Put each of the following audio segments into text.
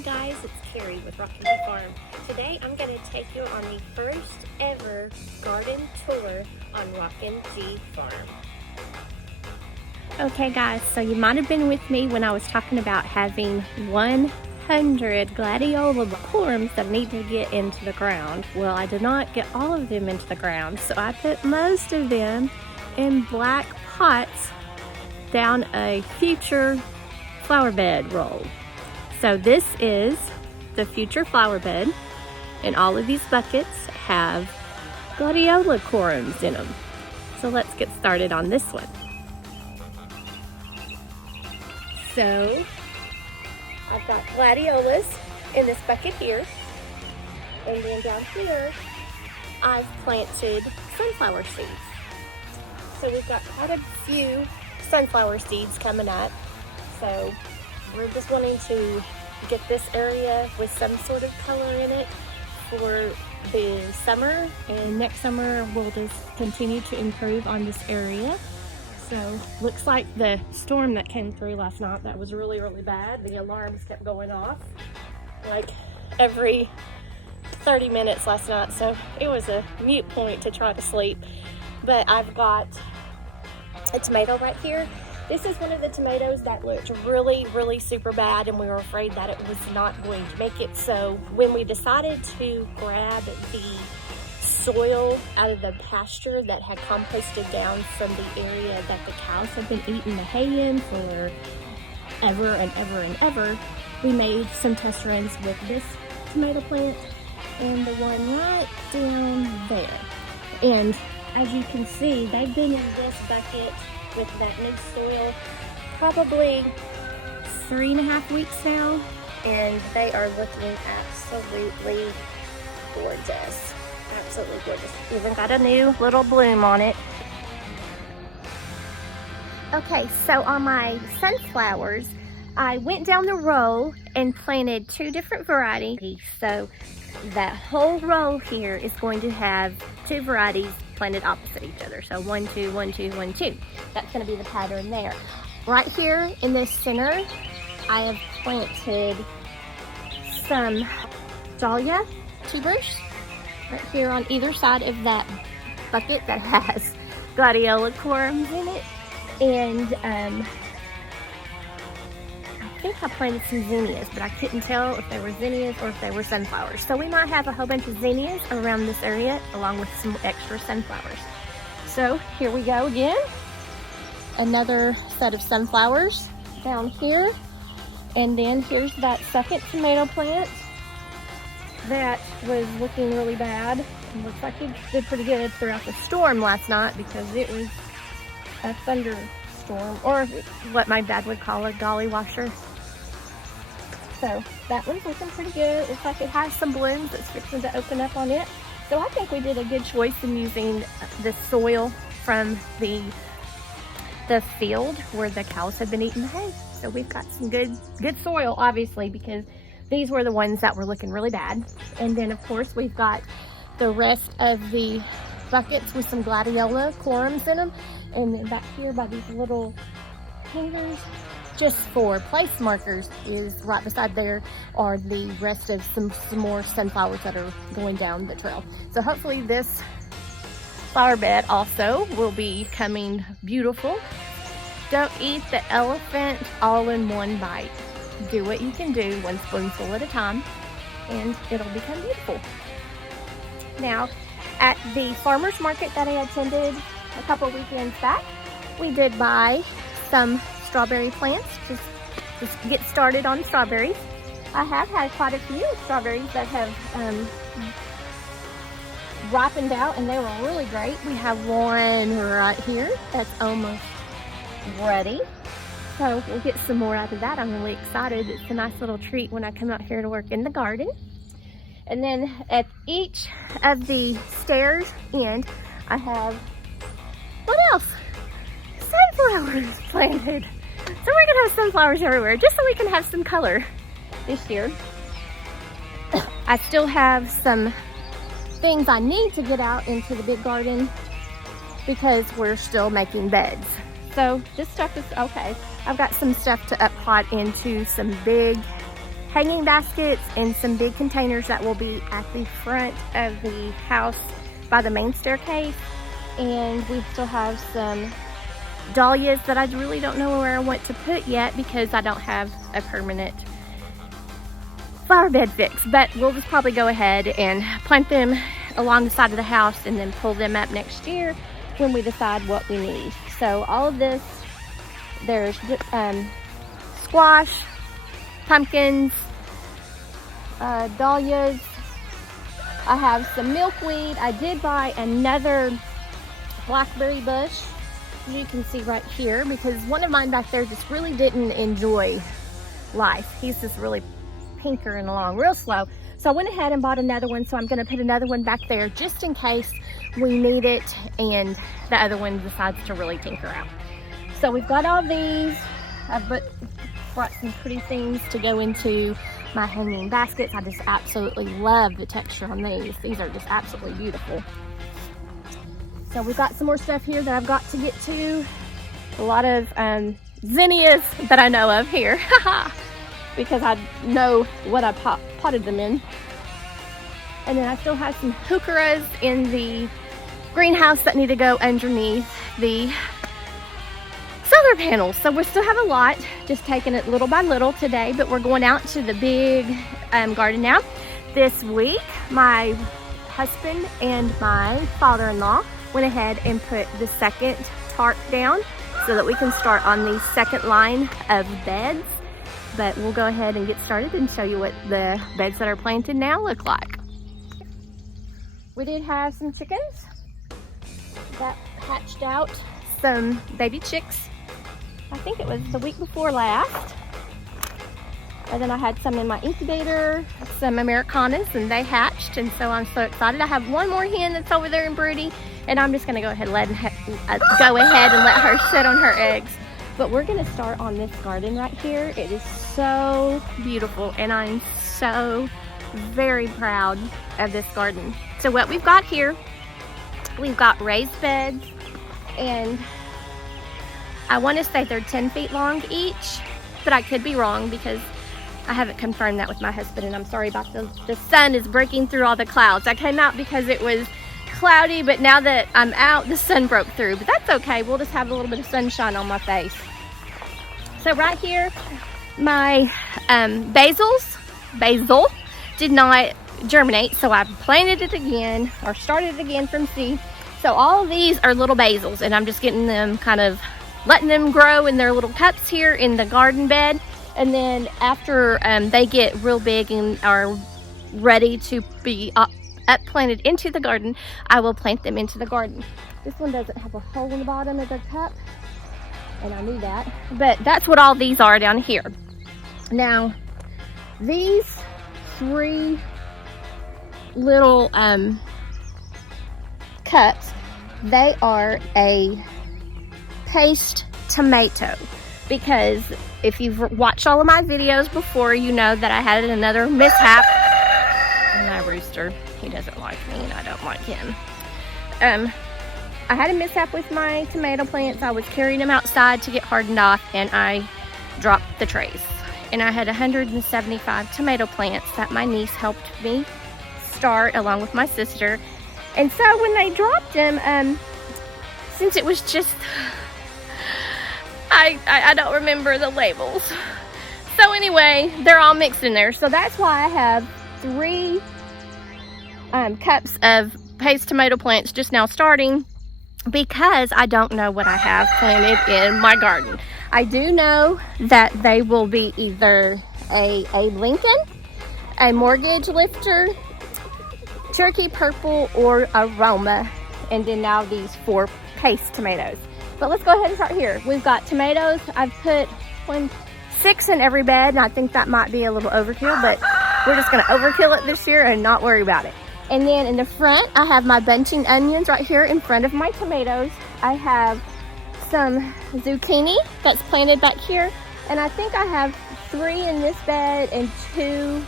Hi guys, it's Carrie with Rockin G Farm. Today I'm going to take you on the first ever garden tour on Rockin G Farm. Okay guys, so you might have been with me when I was talking about having 100 gladiolus that need to get into the ground. Well, I did not get all of them into the ground, so I put most of them in black pots down a future flower bed roll. So this is the future flower bed, and all of these buckets have gladiolus in them. So let's get started on this one. So I've got gladiolus in this bucket here, and then down here I've planted sunflower seeds. So we've got quite a few sunflower seeds coming up. So we're just wanting to get this area with some sort of color in it for the summer, and next summer we'll just continue to improve on this area. So looks like the storm that came through last night, that was really bad. The alarms kept going off like every 30 minutes last night, so it was a mute point to try to sleep. But I've got a tomato right here. This is one of the tomatoes that looked really super bad, and we were afraid that it was not going to make it. So when we decided to grab the soil out of the pasture that had composted down from the area that the cows had been eating the hay in for ever, we made some test runs with this tomato plant and the one right down there. And as you can see, they've been in this bucket with that new soil probably 3.5 weeks now, and they are looking absolutely gorgeous. Absolutely gorgeous. Even got a new little bloom on it. Okay, so on my sunflowers, I went down the row and planted 2 different varieties. So that whole row here is going to have 2 varieties planted opposite each other. So 1, 2, 1, 2, 1, 2. That's going to be the pattern there. Right here in this center, I have planted some dahlia tubers right here on either side of that bucket that has gladiolus in it. And I think I planted some zinnias, but I couldn't tell if they were zinnias or if they were sunflowers. So we might have a whole bunch of zinnias around this area along with some extra sunflowers. So here we go again. Another set of sunflowers down here. And then here's that second tomato plant that was looking really bad. It looks like it did pretty good throughout the storm last night because it was a thunderstorm, or what my dad would call a golly washer. So that one's looking pretty good. Looks like it has some blooms that's fixing to open up on it. So I think we did a good choice in using the soil from the field where the cows had been eating the hay. So we've got some good soil, obviously, because these were the ones that were looking really bad. And then of course we've got the rest of the buckets with some gladiolus in them. And then back here by these little hangers, just for place markers, is right beside there are the rest of some more sunflowers that are going down the trail. So hopefully this flower bed also will be coming beautiful. Don't eat the elephant all in one bite. Do what you can do, 1 spoonful at a time, and it'll become beautiful. Now, at the farmer's market that I attended a couple weekends back, we did buy some strawberry plants, just get started on strawberries. I have had quite a few strawberries that have ripened out, and they were really great. We have one right here that's almost ready. So we'll get some more out of that. I'm really excited. It's a nice little treat when I come out here to work in the garden. And then at each of the stairs end, I have, what else? Sunflowers planted. So we're gonna have sunflowers everywhere, just so we can have some color this year. I still have some things I need to get out into the big garden because we're still making beds. So this stuff is okay. I've got some stuff to up pot into some big hanging baskets and some big containers that will be at the front of the house by the main staircase. And we still have some dahlias that I really don't know where I want to put yet because I don't have a permanent flower bed fix. But we'll just probably go ahead and plant them along the side of the house and then pull them up next year when we decide what we need. So all of this, there's squash, pumpkins, dahlias. I have some milkweed. I did buy another blackberry bush, as you can see right here, because one of mine back there just really didn't enjoy life. He's just really pinkering along real slow. So I went ahead and bought another one. So I'm going to put another one back there just in case we need it and the other one decides to really tinker out. So we've got all these. I've brought some pretty things to go into my hanging baskets. I just absolutely love the texture on these. These are just absolutely beautiful. So we've got some more stuff here that I've got to get to. A lot of zinnias that I know of here. Because I know what I potted them in. And then I still have some heucheras in the greenhouse that need to go underneath the solar panels. So we still have a lot, just taking it little by little today, but we're going out to the big garden now. This week, my husband and my father-in-law went ahead and put the second tarp down so that we can start on the second line of beds. But we'll go ahead and get started and show you what the beds that are planted now look like. We did have some chickens that hatched out some baby chicks. I think it was the week before last. And then I had some in my incubator, some Americanas, and they hatched, and so I'm so excited. I have one more hen that's over there in broody, and I'm just gonna go ahead and let her sit on her eggs. But we're gonna start on this garden right here. It is so beautiful, and I'm so very proud of this garden. So what we've got here, we've got raised beds, and I want to say they're 10 feet long each, but I could be wrong because I haven't confirmed that with my husband, and I'm sorry about the sun is breaking through all the clouds. I came out because it was cloudy, but now that I'm out, the sun broke through, but that's okay. We'll just have a little bit of sunshine on my face. So right here, my basil did not germinate, so I planted it again, or started it again from seed. So all of these are little basils, and I'm just getting them letting them grow in their little cups here in the garden bed. And then after they get real big and are ready to be up planted into the garden, I will plant them into the garden. This one doesn't have a hole in the bottom of the cup, and I knew that, but that's what all these are down here. Now, these three little cups, they are a paste tomato, because if you've watched all of my videos before, you know that I had another mishap. And my rooster, he doesn't like me and I don't like him. I had a mishap with my tomato plants. I was carrying them outside to get hardened off, and I dropped the trays. And I had 175 tomato plants that my niece helped me start along with my sister. And so when they dropped them, since it was just, I don't remember the labels. So anyway, they're all mixed in there. So that's why I have 3 cups of paste tomato plants just now starting, because I don't know what I have planted in my garden. I do know that they will be either a Lincoln, a mortgage lifter, Cherokee Purple, or a Roma, and then now these 4 paste tomatoes. But let's go ahead and start here. We've got tomatoes. I've put 6 in every bed, and I think that might be a little overkill, but we're just gonna overkill it this year and not worry about it. And then in the front, I have my bunching onions right here in front of my tomatoes. I have some zucchini that's planted back here, and I think I have 3 in this bed and 2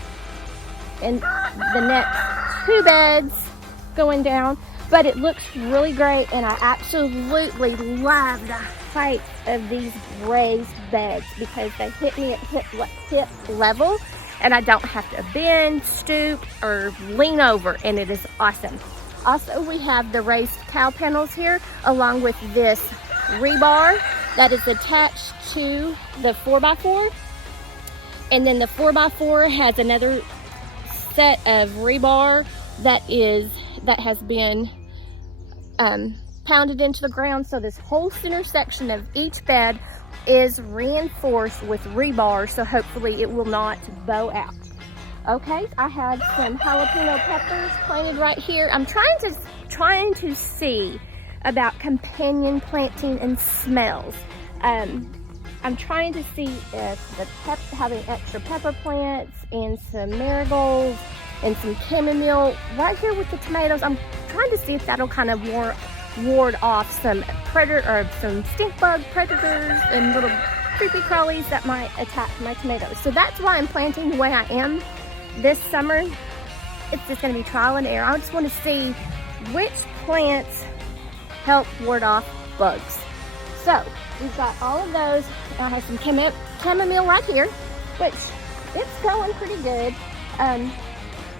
in the next 2 beds going down. But it looks really great, and I absolutely love the height of these raised beds because they hit me at hip level, and I don't have to bend, stoop, or lean over, and it is awesome. Also, we have the raised cow panels here, along with this rebar that is attached to the 4x4. And then the 4x4 has another set of rebar that has been pounded into the ground. So this whole center section of each bed is reinforced with rebar, so hopefully it will not bow out. Okay, I have some jalapeno peppers planted right here. I'm trying to see about companion planting and smells. I'm trying to see if having extra pepper plants and some marigolds and some chamomile right here with the tomatoes. I'm trying to see if that'll kind of ward off some some stink bug predators and little creepy crawlies that might attack my tomatoes. So that's why I'm planting the way I am this summer. It's just going to be trial and error. I just want to see which plants help ward off bugs. So we've got all of those. I have some chamomile right here, which it's going pretty good.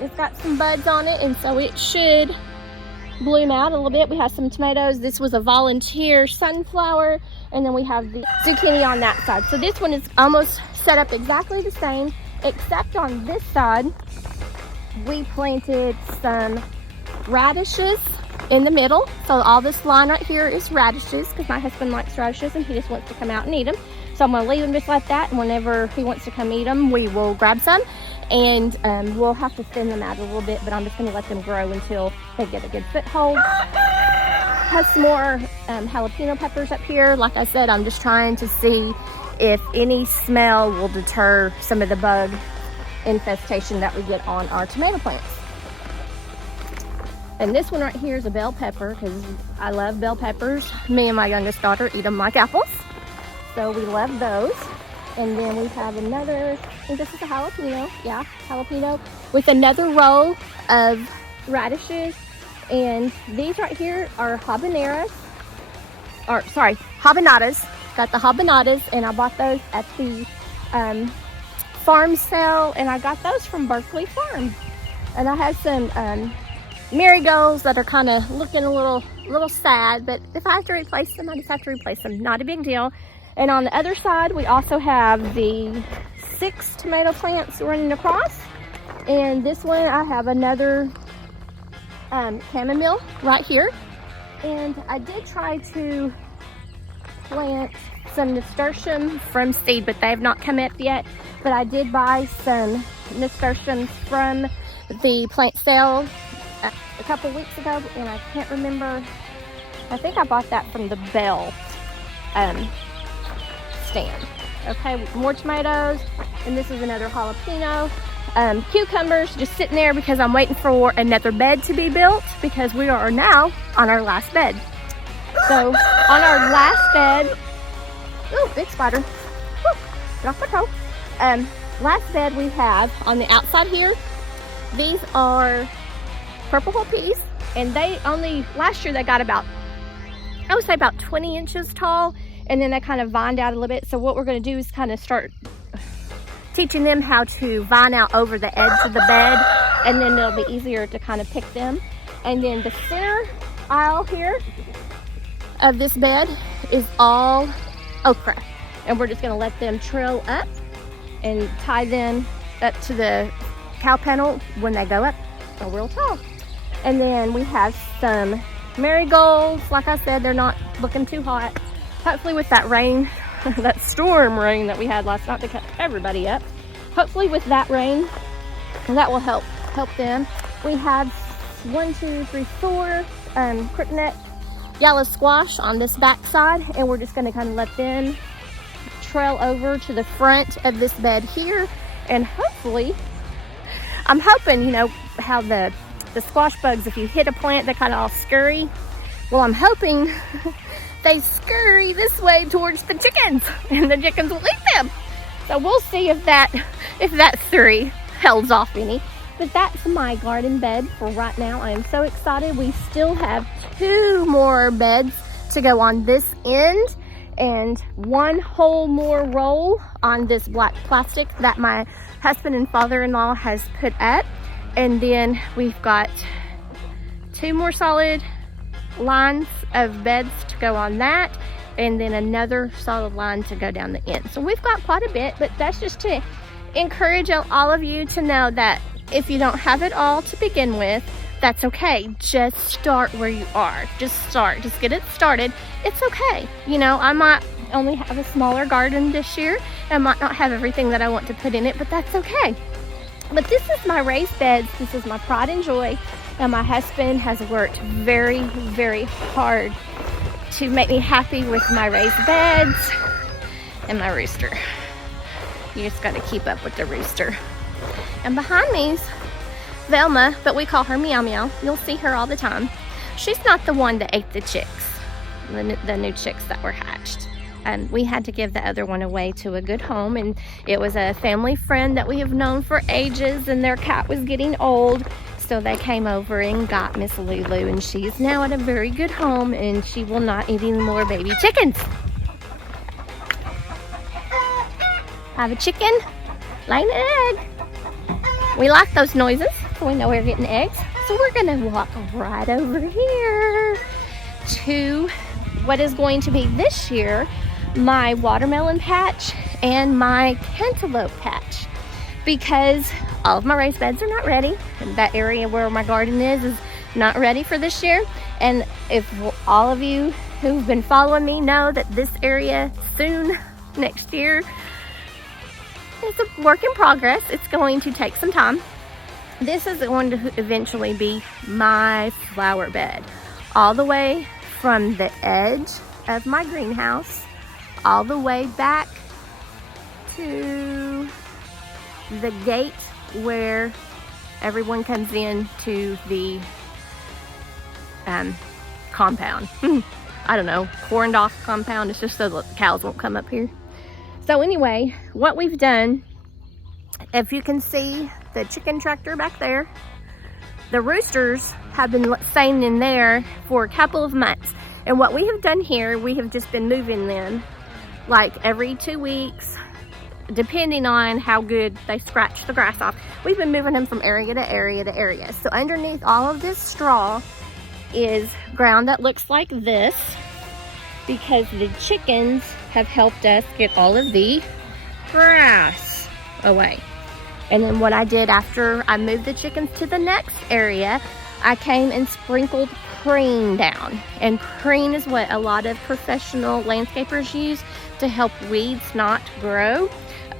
It's got some buds on it, and so it should bloom out a little bit. We have some tomatoes. This was a volunteer sunflower, and then we have the zucchini on that side. So this one is almost set up exactly the same, except on this side we planted some radishes in the middle. So all this line right here is radishes, because my husband likes radishes and he just wants to come out and eat them. So I'm going to leave them just like that, and whenever he wants to come eat them, we will grab some, and we'll have to thin them out a little bit, but I'm just going to let them grow until they get a good foothold. Have some more jalapeno peppers up here. Like I said, I'm just trying to see if any smell will deter some of the bug infestation that we get on our tomato plants. And this one right here is a bell pepper, because I love bell peppers. Me and my youngest daughter eat them like apples, so we love those. And then we have another, I think this is a jalapeno, yeah, jalapeno, with another row of radishes. And these right here are habanadas. Got the habanadas, and I bought those at the farm sale, and I got those from Berkeley Farm. And I have some marigolds that are kind of looking a little sad, but if I have to replace them, I just have to replace them. Not a big deal. And on the other side, we also have the 6 tomato plants running across. And this one, I have another chamomile right here. And I did try to plant some nasturtium from seed, but they have not come up yet. But I did buy some nasturtiums from the plant sale a couple weeks ago, and I can't remember. I think I bought that from the Bell stand. Okay, more tomatoes, and this is another jalapeno. Cucumbers just sitting there because I'm waiting for another bed to be built, because we are now on our last bed. So on our last bed, oh, big spider, woo, get off my toe. Last bed we have on the outside here, these are purple whole peas, and they only, last year they got about, I would say about 20 inches tall, and then they kind of vined out a little bit. So what we're going to do is kind of start teaching them how to vine out over the edge of the bed, and then it'll be easier to kind of pick them. And then the center aisle here of this bed is all okra, and we're just going to let them trail up and tie them up to the cow panel when they go up so real tall. And then we have some marigolds. Like I said, they're not looking too hot. Hopefully with that rain, that storm rain that we had last night to cut everybody up, hopefully with that rain, that will help them. We have 1, 2, 3, 4 crookneck yellow squash on this back side, and we're just going to kind of let them trail over to the front of this bed here. And hopefully, I'm hoping, you know how the squash bugs, if you hit a plant, they kind of all scurry. Well, I'm hoping they scurry this way towards the chickens, and the chickens will eat them. So we'll see if that theory holds off any. But that's my garden bed for right now. I am so excited. We still have 2 more beds to go on this end, and one whole more roll on this black plastic that my husband and father-in-law has put up. And then we've got 2 more solid lines of beds to go on that, and then another solid line to go down the end. So we've got quite a bit, but that's just to encourage all of you to know that if you don't have it all to begin with, that's okay. Just start where you are. Just start. Just get it started. It's okay. You know, I might only have a smaller garden this year. I might not have everything that I want to put in it, but that's okay. But this is my raised beds. This is my pride and joy. And my husband has worked very, very hard to make me happy with my raised beds and my rooster. You just got to keep up with the rooster. And behind me's Velma, but we call her Meow Meow. You'll see her all the time. She's not the one that ate the chicks, the new chicks that were hatched. We had to give the other one away to a good home, and it was a family friend that we have known for ages, and their cat was getting old, so they came over and got Miss Lulu, and she's now at a very good home, and she will not eat any more baby chickens. Have a chicken, laying an egg. We like those noises, so we know we're getting eggs. So we're gonna walk right over here to what is going to be this year my watermelon patch and my cantaloupe patch, because all of my raised beds are not ready. That area where my garden is not ready for this year. And if all of you who've been following me know that this area soon next year is a work in progress, it's going to take some time. This is going to eventually be my flower bed, all the way from the edge of my greenhouse all the way back to the gate where everyone comes in to the compound. I don't know, corned off compound. It's just so the cows won't come up here. So anyway, what we've done, if you can see the chicken tractor back there, the roosters have been staying in there for a couple of months. And what we have done here, we have just been moving them like every 2 weeks, depending on how good they scratch the grass off. We've been moving them from area to area to area. So underneath all of this straw is ground that looks like this, because the chickens have helped us get all of the grass away. And then what I did after I moved the chickens to the next area, I came and sprinkled preen down. And preen is what a lot of professional landscapers use to help weeds not grow.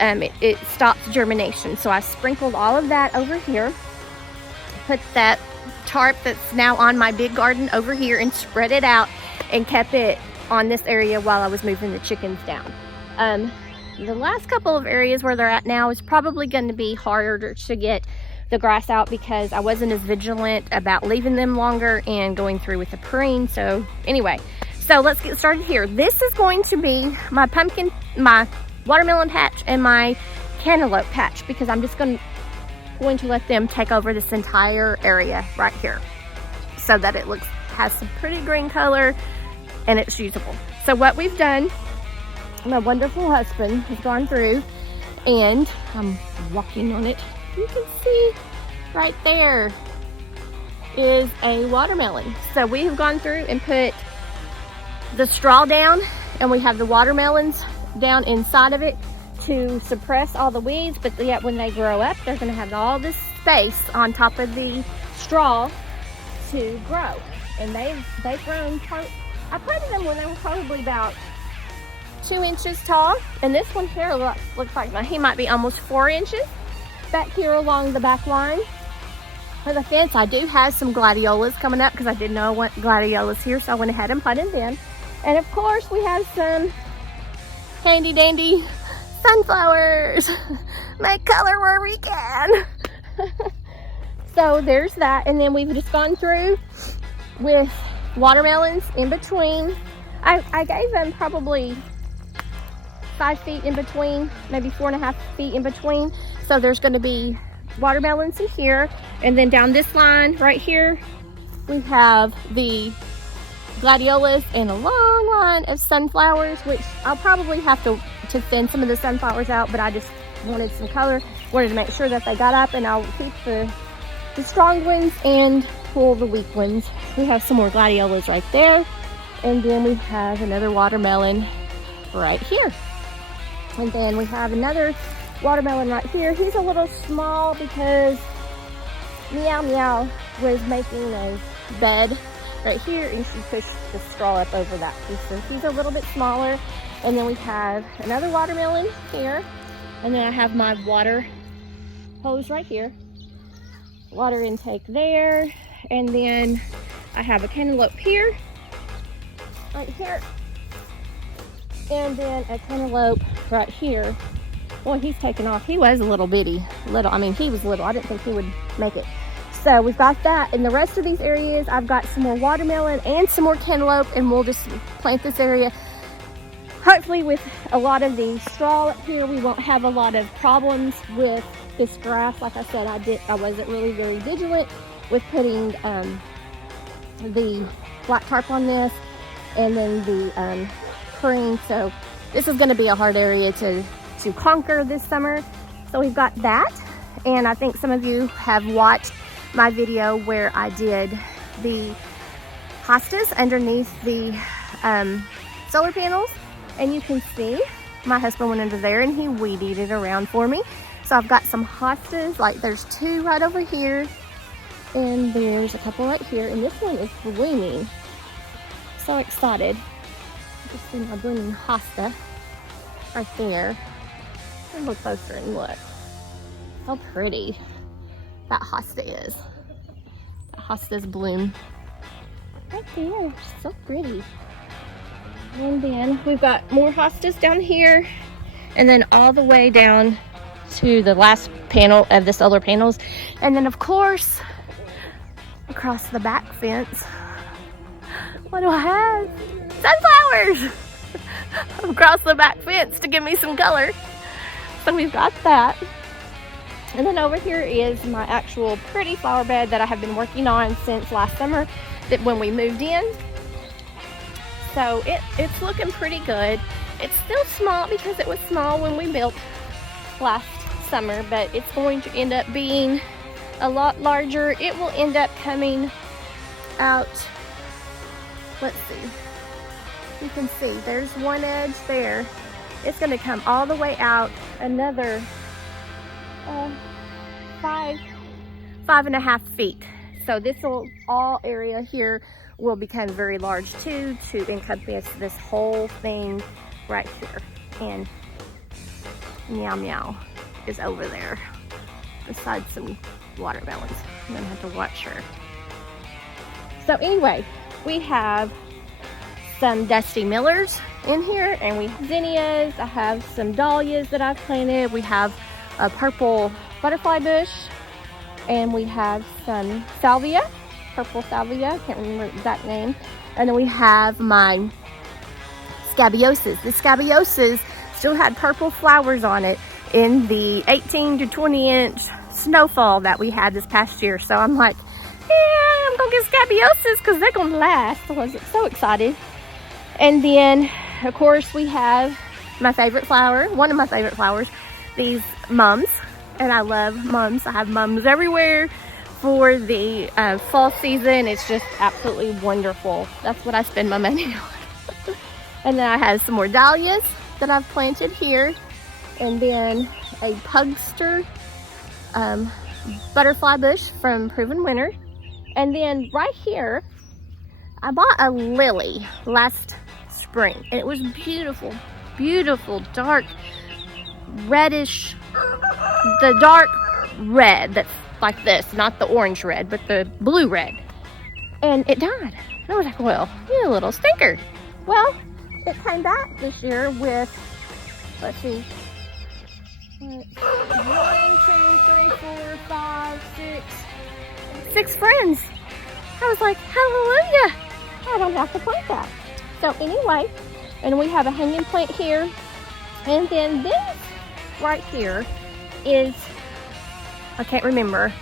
It stops germination. So I sprinkled all of that over here, put that tarp that's now on my big garden over here and spread it out and kept it on this area while I was moving the chickens down. The last couple of areas where they're at now is probably going to be harder to get the grass out, because I wasn't as vigilant about leaving them longer and going through with the preen. So anyway, so let's get started here. This is going to be my pumpkin, my watermelon patch and my cantaloupe patch, because I'm just going to let them take over this entire area right here so that it has some pretty green color and it's usable. So what we've done, my wonderful husband has gone through, and I'm walking on it. You can see right there is a watermelon. So we have gone through and put the straw down, and we have the watermelons down inside of it to suppress all the weeds, but yet when they grow up, they're going to have all this space on top of the straw to grow. And they've grown. I planted them when they were probably about 2 inches tall, and this one here looks like he might be almost 4 inches. Back here along the back line for the fence, I do have some gladiolas coming up, because I didn't know I want gladiolas here, so I went ahead and planted them. And of course we have some handy dandy sunflowers. Make color where we can. So there's that. And then we've just gone through with watermelons in between. I gave them probably 5 feet in between, maybe 4.5 feet in between. So there's going to be watermelons in here, and then down this line right here we have the gladiolas and a long line of sunflowers, which I'll probably have to thin some of the sunflowers out, but I just wanted some color. Wanted to make sure that they got up, and I'll keep the strong ones and pull the weak ones. We have some more gladiolas right there, and then we have another watermelon right here. And then we have another watermelon right here. He's a little small because Meow Meow was making a bed right here, and she pushed the straw up over that piece. So he's a little bit smaller. And then we have another watermelon here. And then I have my water hose right here. Water intake there. And then I have a cantaloupe here, right here. And then a cantaloupe right here. Boy, he's taken off. He was a little bitty. I mean, he was little. I didn't think he would make it. So we've got that. In the rest of these areas, I've got some more watermelon and some more cantaloupe, and we'll just plant this area. Hopefully with a lot of the straw up here, we won't have a lot of problems with this grass. Like I said, I wasn't really very vigilant with putting the black tarp on this, and then the cream. So this is gonna be a hard area to conquer this summer. So we've got that. And I think some of you have watched my video where I did the hostas underneath the solar panels, and you can see my husband went under there and he weed-eated it around for me. So I've got some hostas, like there's two right over here, and there's a couple right here, and this one is blooming. So excited. Just see my blooming hosta right there. And look closer and look how pretty that hosta is. That hosta's bloom right there, so pretty. And then we've got more hostas down here, and then all the way down to the last panel of the solar panels. And then of course, across the back fence, what do I have? Sunflowers! Across the back fence to give me some color. So we've got that. And then over here is my actual pretty flower bed that I have been working on since last summer, that when we moved in. So it's looking pretty good. It's still small because it was small when we built last summer, but it's going to end up being a lot larger. It will end up coming out, let's see. You can see there's one edge there. It's going to come all the way out another 5.5 feet. So this all area here will become very large too, to encompass this whole thing right here. And Meow Meow is over there beside some watermelons. I'm gonna have to watch her. So anyway, we have some Dusty Millers in here, and we have zinnias. I have some dahlias that I've planted. We have a purple butterfly bush, and we have some salvia, purple salvia, I can't remember the exact name. And then we have my scabioses. The scabioses still had purple flowers on it in the 18 to 20 inch snowfall that we had this past year. So I'm like, yeah, I'm gonna get scabioses because they're gonna last. I was so excited. And then of course we have my favorite flower, one of my favorite flowers, these mums. And I love mums. I have mums everywhere for the fall season. It's just absolutely wonderful. That's what I spend my money on. And then I have some more dahlias that I've planted here, and then a pugster butterfly bush from Proven Winter. And then right here, I bought a lily last spring, and it was beautiful, beautiful, dark reddish, the dark red that's like this, not the orange red, but the blue red. And it died. I was like, well, you little stinker. Well, it came back this year with, let's see, 1, 2, 3, 4, 5, 6 friends. I was like, hallelujah, I don't have to plant that. So anyway, and we have a hanging plant here, and then this right here is, I can't remember,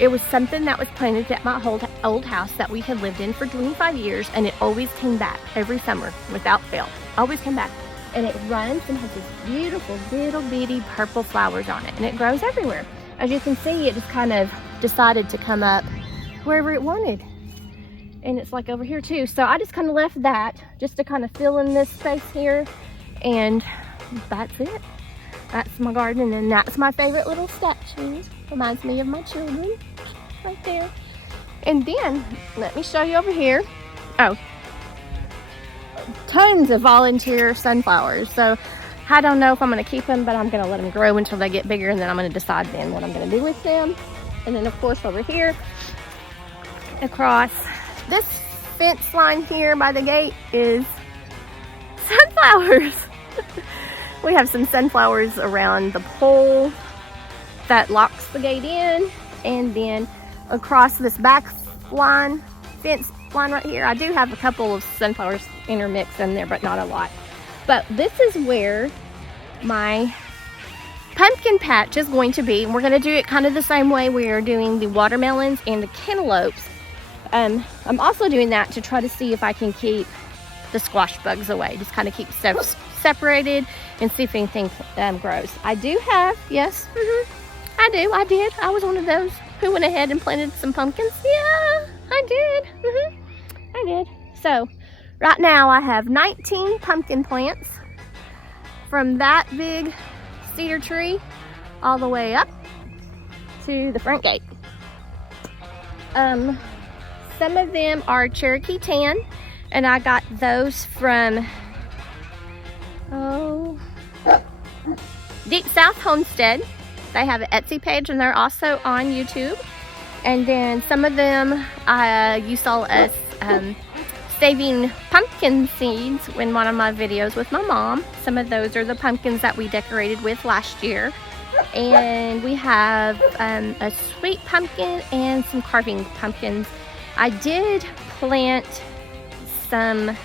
It was something that was planted at my old house that we had lived in for 25 years, and it always came back every summer without fail. Always came back. And it runs and has these beautiful little bitty purple flowers on it, and it grows everywhere. As you can see, it just kind of decided to come up wherever it wanted. And it's like over here too. So I just kind of left that just to kind of fill in this space here, and that's it. That's my garden, and that's my favorite little statue. Reminds me of my children right there. And then let me show you over here. Oh, tons of volunteer sunflowers. So I don't know if I'm going to keep them, but I'm going to let them grow until they get bigger, and then I'm going to decide then what I'm going to do with them. And then of course over here across this fence line here by the gate is sunflowers. We have some sunflowers around the pole that locks the gate in, and then across this back line, fence line right here, I do have a couple of sunflowers intermixed in there, but not a lot. But this is where my pumpkin patch is going to be. We're going to do it kind of the same way we are doing the watermelons and the cantaloupes. I'm also doing that to try to see if I can keep the squash bugs away, just kind of keep stuff separated and see if anything grows. I do have, yes, I did. I was one of those who went ahead and planted some pumpkins. Yeah, I did. I did. So right now I have 19 pumpkin plants from that big cedar tree all the way up to the front gate. Some of them are Cherokee Tan, and I got those from Deep South Homestead. They have an Etsy page, and they're also on YouTube. And then some of them you saw us saving pumpkin seeds in one of my videos with my mom. Some of those are the pumpkins that we decorated with last year. And we have a sweet pumpkin and some carving pumpkins. I did plant some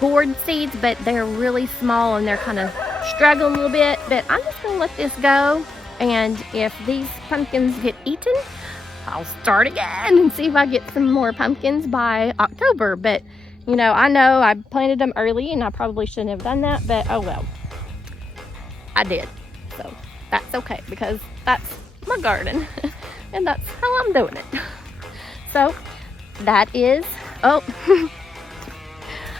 gourd seeds, but they're really small and they're kind of struggling a little bit. But I'm just going to let this go. And if these pumpkins get eaten, I'll start again and see if I get some more pumpkins by October. But, you know I planted them early and I probably shouldn't have done that, but oh well. I did. So that's okay, because that's my garden and that's how I'm doing it. So that is, I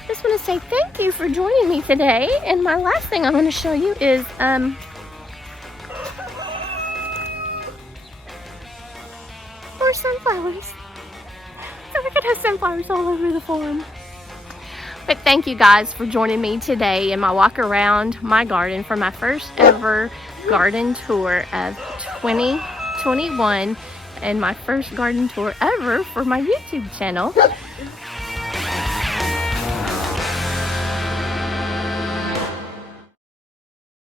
just want to say thank you for joining me today. And my last thing I'm going to show you is more sunflowers. So we're going to have sunflowers all over the farm. But thank you guys for joining me today in my walk around my garden for my first ever garden tour of 2021 and my first garden tour ever for my YouTube channel.